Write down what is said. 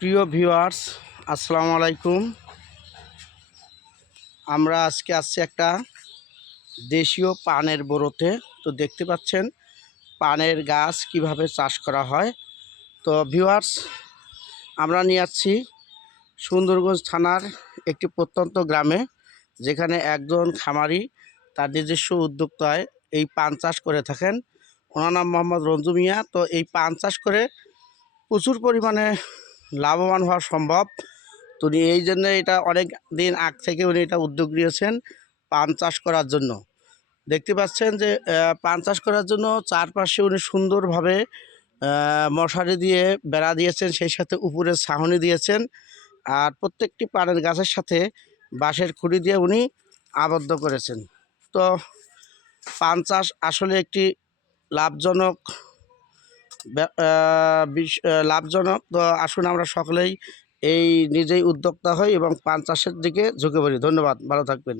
প্রিয় ভিউয়ার্স, আসসালামু আলাইকুম। আমরা আজকে আসছি একটা দেশীয় পানের বড়তে। তো দেখতে পাচ্ছেন পানের গাছ কিভাবে চাষ করা হয়। তো ভিউয়ার্স, আমরা নিয়ে আসছি সুন্দরগঞ্জ থানার একটি প্রত্যন্ত গ্রামে, যেখানে একজন খামারি তার নিজস্ব উদ্যোক্তায় এই পান চাষ করে থাকেন। ওনার নাম মোহাম্মদ রঞ্জু মিয়া। তো এই পান চাষ করে প্রচুর পরিমাণে লাভবান হওয়া সম্ভব। তো উনি এই জন্য এটা অনেক দিন আগ থেকে উনি এটা উদ্যোগ নিয়েছেন পান চাষ করার জন্য। দেখতে পাচ্ছেন যে পান চাষ করার জন্য চারপাশে উনি সুন্দরভাবে মশারি দিয়ে বেড়া দিয়েছেন, সেই সাথে উপরে ছাউনি দিয়েছেন। আর প্রত্যেকটি পানের গাছের সাথে বাঁশের খুঁটি দিয়ে উনি আবদ্ধ করেছেন। তো পান চাষ আসলে একটি লাভজনক লাভজনক। তো আসুন আমরা সকলেই নিজেই উদ্যোক্তা হই এবং পান চাষের দিকে ঝুঁকে পড়ি। ধন্যবাদ, ভালো থাকবেন।